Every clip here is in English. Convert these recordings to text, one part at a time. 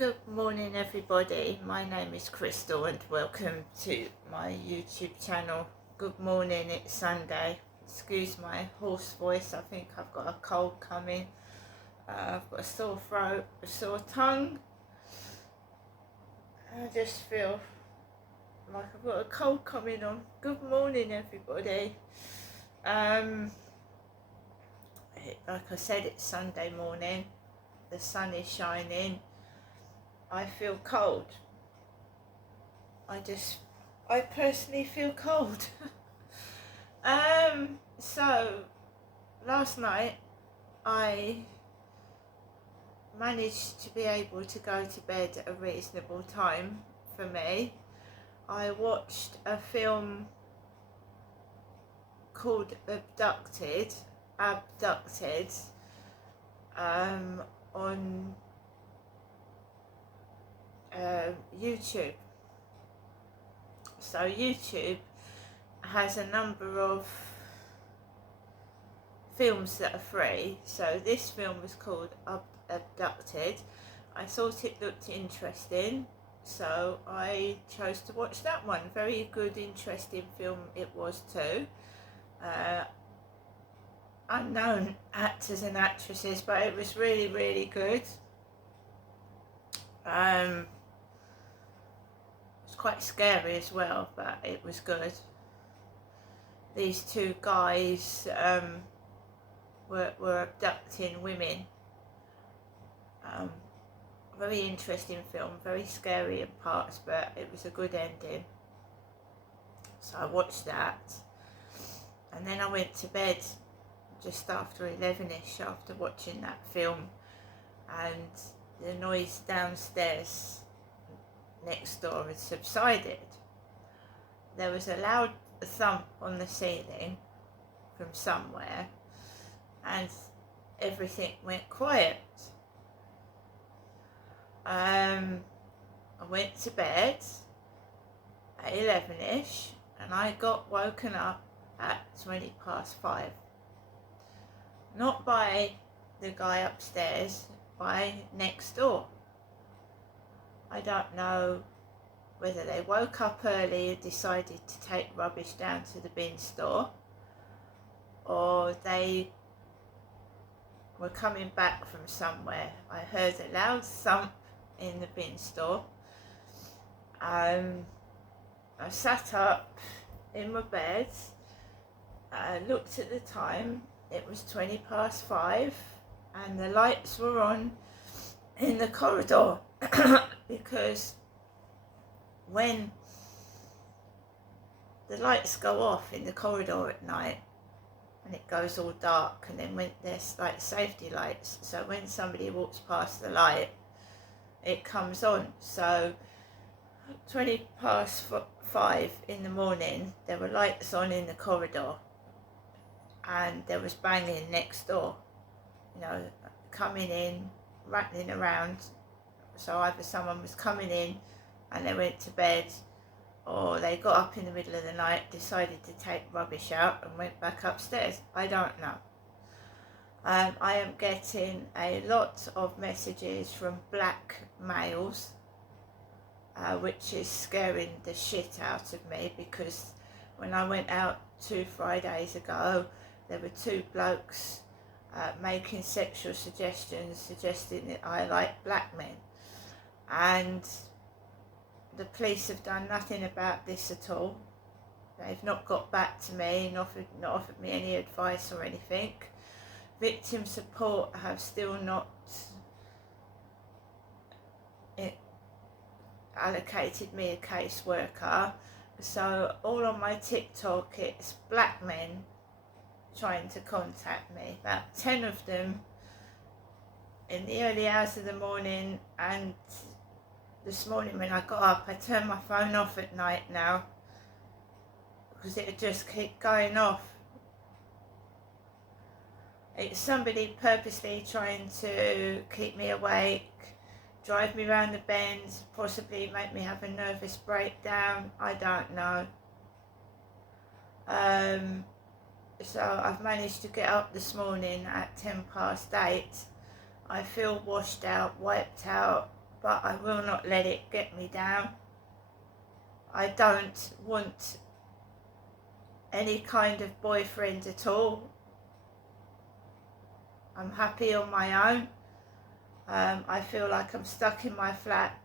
Good morning everybody, my name is Crystal and welcome to my YouTube channel. Good morning, it's Sunday. Excuse my hoarse voice, I think I've got a cold coming. I've got a sore throat, a sore tongue. I just feel like I've got a cold coming on. Good morning everybody. Like I said, it's Sunday morning, the sun is shining. I feel cold. I personally feel cold. So last night I managed to be able to go to bed at a reasonable time for me. I watched a film called Abducted on YouTube. So YouTube has a number of films that are free. So this film was called Abducted. I thought it looked interesting, so I chose to watch that one. Very good, interesting film it was too. Unknown actors and actresses, but it was really, really good. It was quite scary as well, but it was good. These two guys were abducting women. Very interesting film, very scary in parts, but it was a good ending. So I watched that, and then I went to bed just after 11ish after watching that film, and the noise downstairs next door had subsided. There was a loud thump on the ceiling from somewhere, and everything went quiet. I went to bed at 11ish and I got woken up at 5:20. Not by the guy upstairs, by next door. I don't know whether they woke up early and decided to take rubbish down to the bin store, or they were coming back from somewhere. I heard a loud thump in the bin store. I sat up in my bed, looked at the time, it was 5:20, and the lights were on in the corridor because when the lights go off in the corridor at night and it goes all dark, and then when there's like safety lights, so when somebody walks past the light it comes on. So 5:20 in the morning there were lights on in the corridor and there was banging next door, coming in, rattling around. So either someone was coming in and they went to bed, or they got up in the middle of the night, decided to take rubbish out and went back upstairs. I don't know. I am getting a lot of messages from black males, which is scaring the shit out of me, because when I went out 2 Fridays ago, there were 2 blokes making sexual suggestions, suggesting that I like black men, and the police have done nothing about this at all. They've not got back to me, not offered me any advice or anything. Victim support have still not allocated me a caseworker. So all on my TikTok it's black men trying to contact me, about 10 of them in the early hours of the morning, and this morning when I got up I turned my phone off at night now because it would just keep going off. It's somebody purposely trying to keep me awake, drive me around the bend, possibly make me have a nervous breakdown. I don't know. So I've managed to get up this morning at 8:10. I feel washed out, wiped out, but I will not let it get me down. I don't want any kind of boyfriend at all. I'm happy on my own. I feel like I'm stuck in my flat,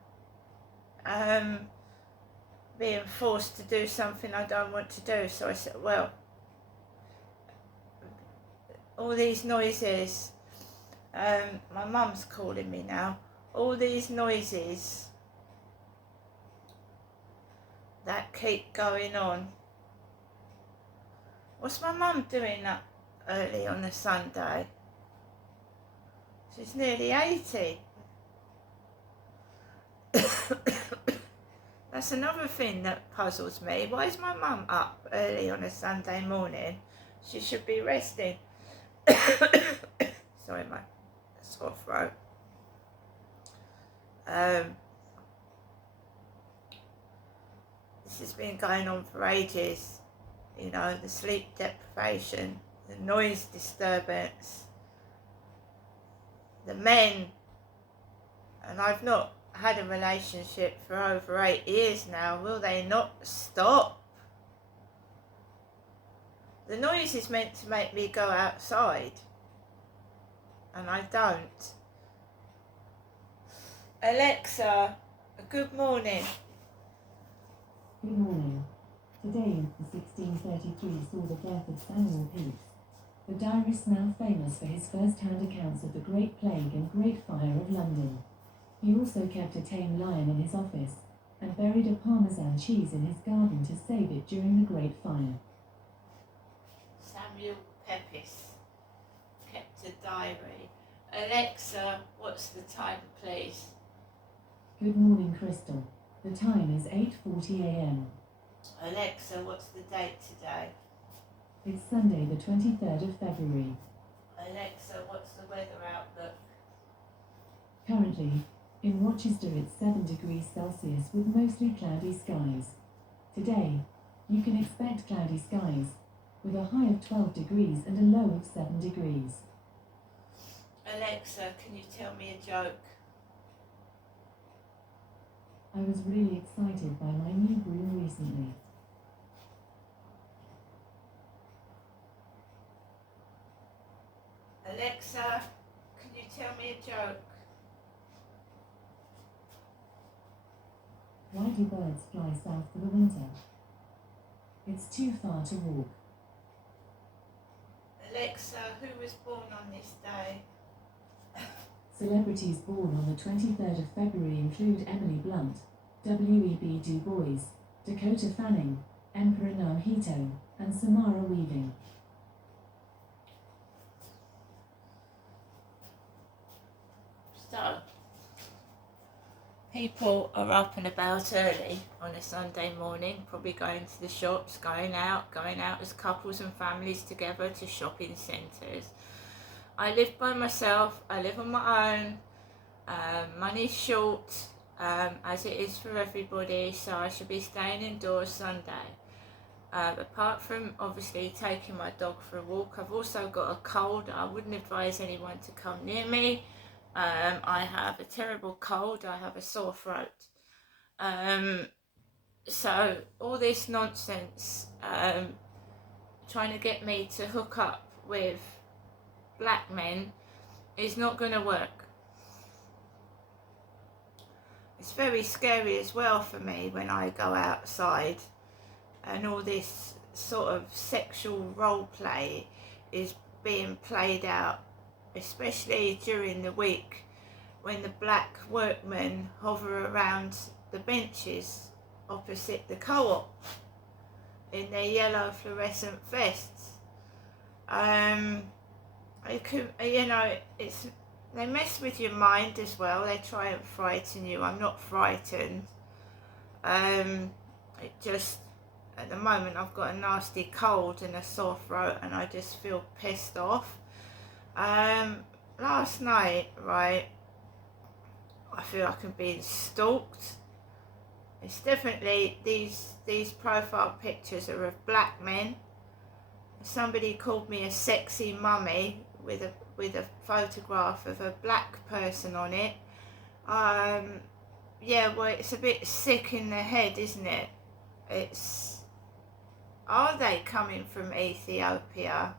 being forced to do something I don't want to do. So I said, well, all these noises, my mum's calling me now, all these noises that keep going on. What's my mum doing up early on a Sunday? She's nearly 80. That's another thing that puzzles me. Why is my mum up early on a Sunday morning? She should be resting. Sorry, my sore throat. This has been going on for ages. You know, the sleep deprivation, the noise disturbance, the men, and I've not had a relationship for over 8 years now. Will they not stop? The noise is meant to make me go outside, and I don't. Alexa, good morning. Good morning. Today, the 1633 saw the birth of Samuel Pepys, the diarist now famous for his first-hand accounts of the Great Plague and Great Fire of London. He also kept a tame lion in his office, and buried a Parmesan cheese in his garden to save it during the Great Fire. Samuel Pepys kept a diary. Alexa, what's the time, please? Good morning, Crystal. The time is 8:40 a.m. Alexa, what's the date today? It's Sunday, the 23rd of February. Alexa, what's the weather outlook? Currently, in Rochester it's 7 degrees Celsius with mostly cloudy skies. Today, you can expect cloudy skies, with a high of 12 degrees and a low of 7 degrees. Alexa, can you tell me a joke? I was really excited by my new broom recently. Alexa, can you tell me a joke? Why do birds fly south for the winter? It's too far to walk. Alexa, who was born on this day? Celebrities born on the 23rd of February include Emily Blunt, W.E.B. Du Bois, Dakota Fanning, Emperor Naruhito, and Samara Weaving. So, people are up and about early on a Sunday morning, probably going to the shops, going out as couples and families together to shopping centres. I live by myself, I live on my own, money's short, as it is for everybody, so I should be staying indoors Sunday. Apart from obviously taking my dog for a walk, I've also got a cold. I wouldn't advise anyone to come near me. I have a terrible cold, I have a sore throat. So all this nonsense, trying to get me to hook up with black men is not going to work. It's very scary as well for me when I go outside and all this sort of sexual role play is being played out, especially during the week when the black workmen hover around the benches opposite the co-op in their yellow fluorescent vests. They mess with your mind as well. They try and frighten you. I'm not frightened. It just, at the moment I've got a nasty cold and a sore throat and I just feel pissed off. Last night, right, I feel like I'm being stalked. It's definitely, these profile pictures are of black men. Somebody called me a sexy mummy with a photograph of a black person on it. Yeah, well, it's a bit sick in the head, isn't it? It's, are they coming from Ethiopia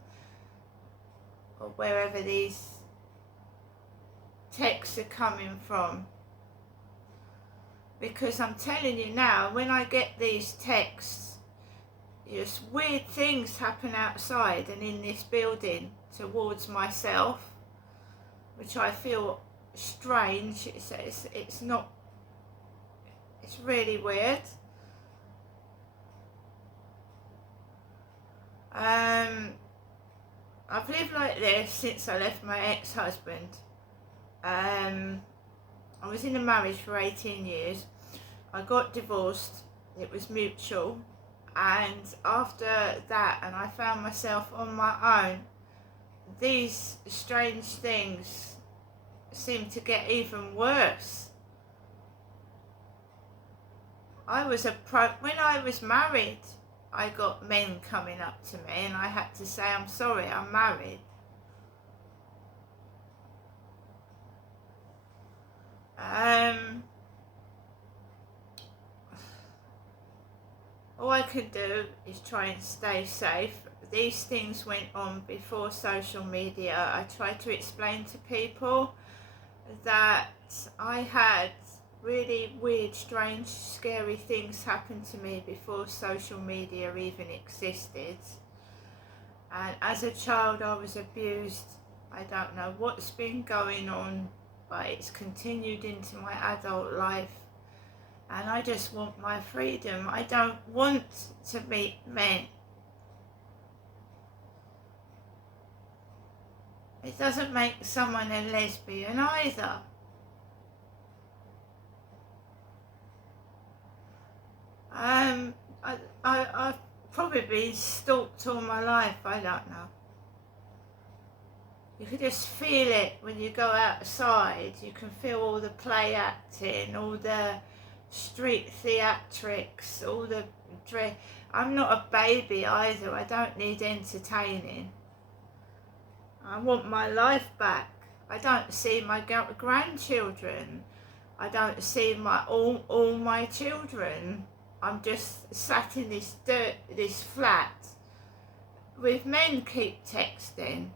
or wherever these texts are coming from? Because I'm telling you now, when I get these texts, just weird things happen outside and in this building towards myself, which I feel strange. It's not, it's really weird. I've lived like this since I left my ex-husband. I was in a marriage for 18 years. I got divorced. It was mutual. And after that, and I found myself on my own, these strange things seem to get even worse. When I was married, I got men coming up to me and I had to say, I'm sorry, I'm married. All I could do is try and stay safe. These things went on before social media. I tried to explain to people that I had really weird, strange, scary things happen to me before social media even existed. And as a child I was abused. I don't know what's been going on, but it's continued into my adult life. And I just want my freedom. I don't want to meet men. It doesn't make someone a lesbian either. I've probably stalked all my life, I don't know. You can just feel it when you go outside. You can feel all the play acting, all the street theatrics, all the I'm not a baby either. I don't need entertaining. I want my life back. I don't see my grandchildren. I don't see all my children. I'm just sat in this flat with men keep texting.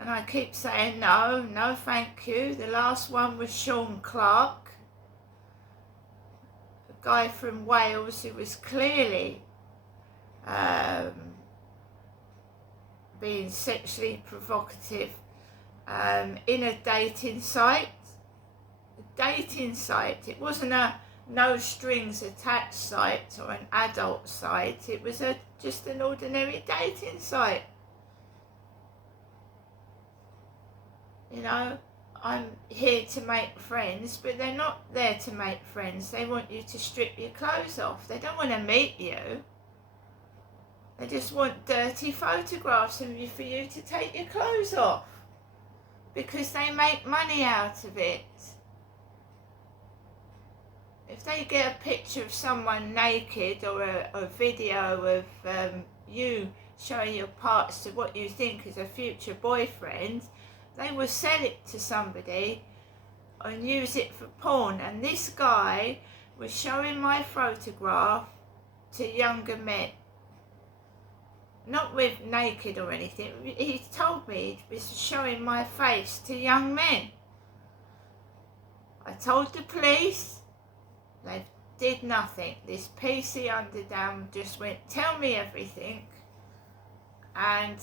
And I keep saying no thank you. The last one was Sean Clark, a guy from Wales who was clearly being sexually provocative in a dating site. It wasn't a no strings attached site or an adult site. It was just an ordinary dating site. You know, I'm here to make friends, but they're not there to make friends. They want you to strip your clothes off. They don't want to meet you. They just want dirty photographs of you for you to take your clothes off, because they make money out of it. If they get a picture of someone naked or a video of you showing your parts to what you think is a future boyfriend, they will sell it to somebody and use it for porn. And this guy was showing my photograph to younger men. Not with naked or anything. He told me he was showing my face to young men. I told the police. They did nothing. This PC Underdown just went, tell me everything. And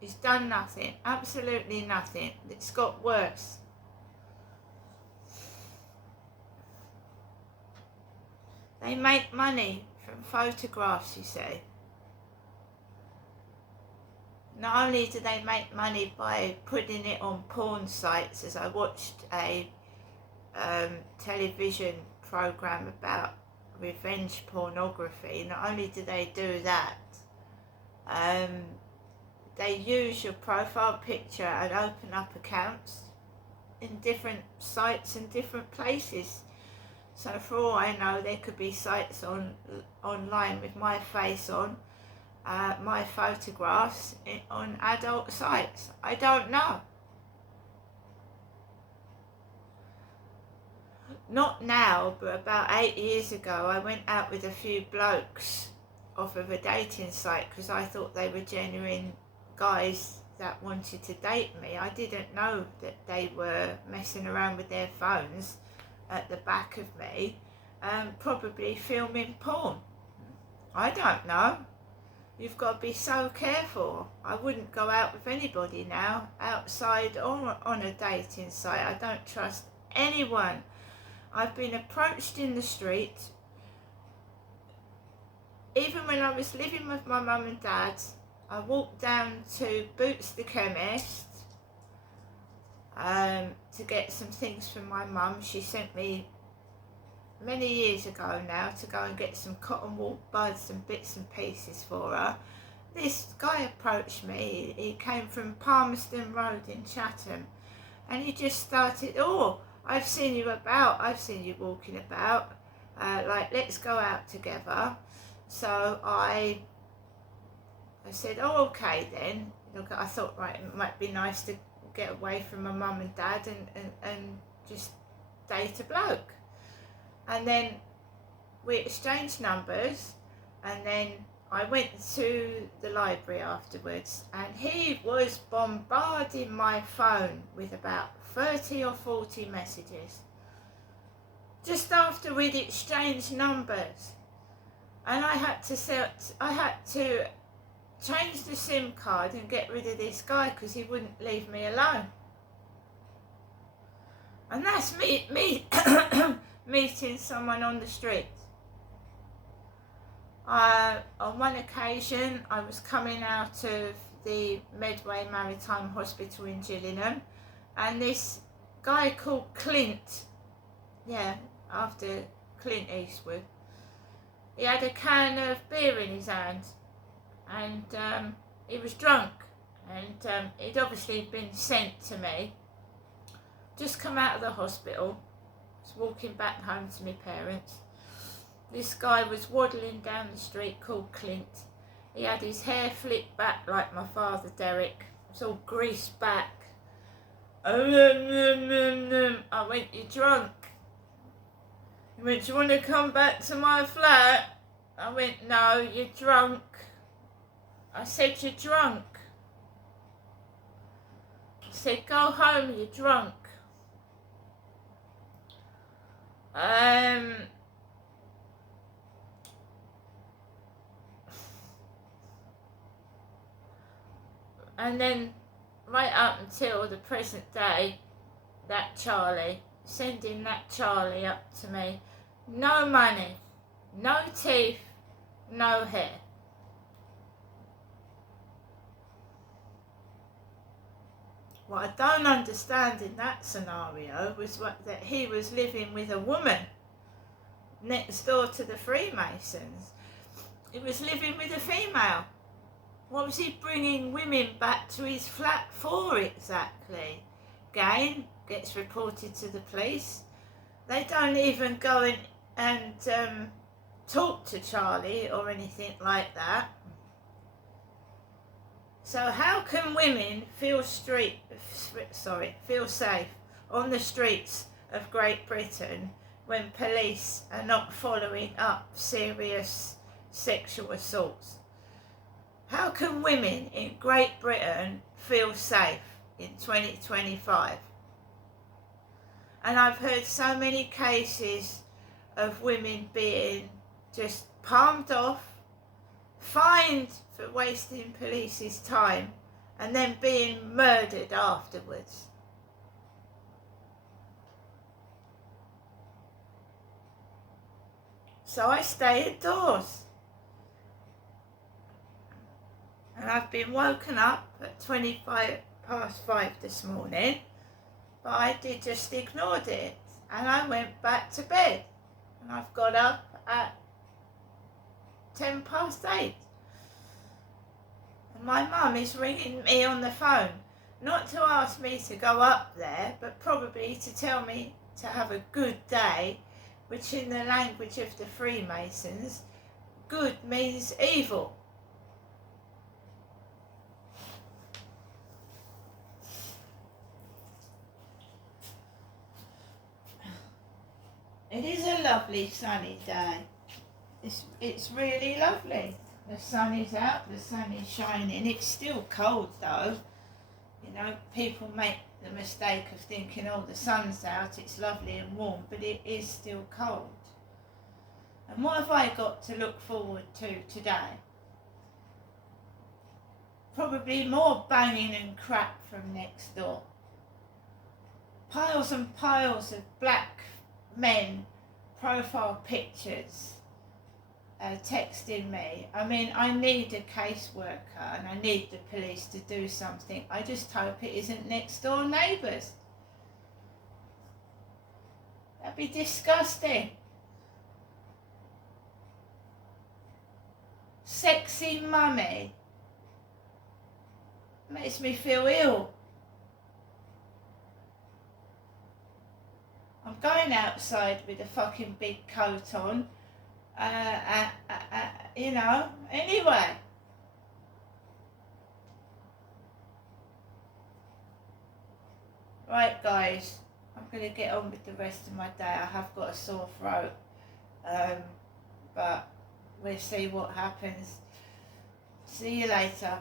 he's done nothing, absolutely nothing. It's got worse. They make money from photographs, you see. Not only do they make money by putting it on porn sites, as I watched a television program about revenge pornography, not only do they do that, they use your profile picture and open up accounts in different sites and different places. So for all I know, there could be sites online with my face on, my photographs on adult sites. I don't know. not now, but about 8 years ago, I went out with a few blokes off of a dating site because I thought they were genuine guys that wanted to date me. I didn't know that they were messing around with their phones at the back of me, probably filming porn. I don't know. You've got to be so careful. I wouldn't go out with anybody now, outside or on a dating site. I don't trust anyone. I've been approached in the street, even when I was living with my mum and dad. I walked down to Boots the chemist to get some things from my mum. She sent me many years ago now to go and get some cotton wool buds and bits and pieces for her. This guy approached me. He came from Palmerston Road in Chatham, and he just started, "Oh, I've seen you about, I've seen you walking about, like, let's go out together." So I said, "Oh, okay then." Look, I thought, right, it might be nice to get away from my mum and dad and just date a bloke. And then we exchanged numbers, and then I went to the library afterwards, and he was bombarding my phone with about 30 or 40 messages just after we'd exchanged numbers. And I had to change the SIM card and get rid of this guy because he wouldn't leave me alone. And that's me meeting someone on the street. On one occasion, I was coming out of the Medway Maritime Hospital in Gillingham, and this guy called Clint, after Clint Eastwood, he had a can of beer in his hand, and he was drunk, and he'd obviously been sent to me. Just come out of the hospital, was walking back home to my parents. This guy was waddling down the street called Clint. He had his hair flipped back like my father Derek. It was all greased back. I went, "You drunk?" He went, "Do you want to come back to my flat?" I went, "No, you're drunk." I said, "You're drunk." He said, "Go home, you're drunk." And then right up until the present day, that Charlie, sending that Charlie up to me, no money, no teeth, no hair. What I don't understand in that scenario was that he was living with a woman next door to the Freemasons. He was living with a female. What was he bringing women back to his flat for exactly? Again, gets reported to the police. They don't even go in and talk to Charlie or anything like that. So how can women feel safe on the streets of Great Britain when police are not following up serious sexual assaults? How can women in Great Britain feel safe in 2025? And I've heard so many cases of women being just palmed off, fined for wasting police's time, and then being murdered afterwards. So I stay indoors. And I've been woken up at 5:25 this morning, but I just ignored it, and I went back to bed, and I've got up at 8:10. And my mum is ringing me on the phone, not to ask me to go up there, but probably to tell me to have a good day, which in the language of the Freemasons, good means evil. It is a lovely sunny day. It's really lovely. The sun is out, the sun is shining. It's still cold though. You know, people make the mistake of thinking, oh, the sun's out, it's lovely and warm, but it is still cold. And what have I got to look forward to today? Probably more banging and crap from next door. Piles and piles of black men, profile pictures, texting me. I mean, I need a caseworker and I need the police to do something. I just hope it isn't next door neighbours. That'd be disgusting. Sexy mummy. Makes me feel ill. I'm going outside with a fucking big coat on. You know, anyway. Right guys, I'm going to get on with the rest of my day. I have got a sore throat. But we'll see what happens. See you later.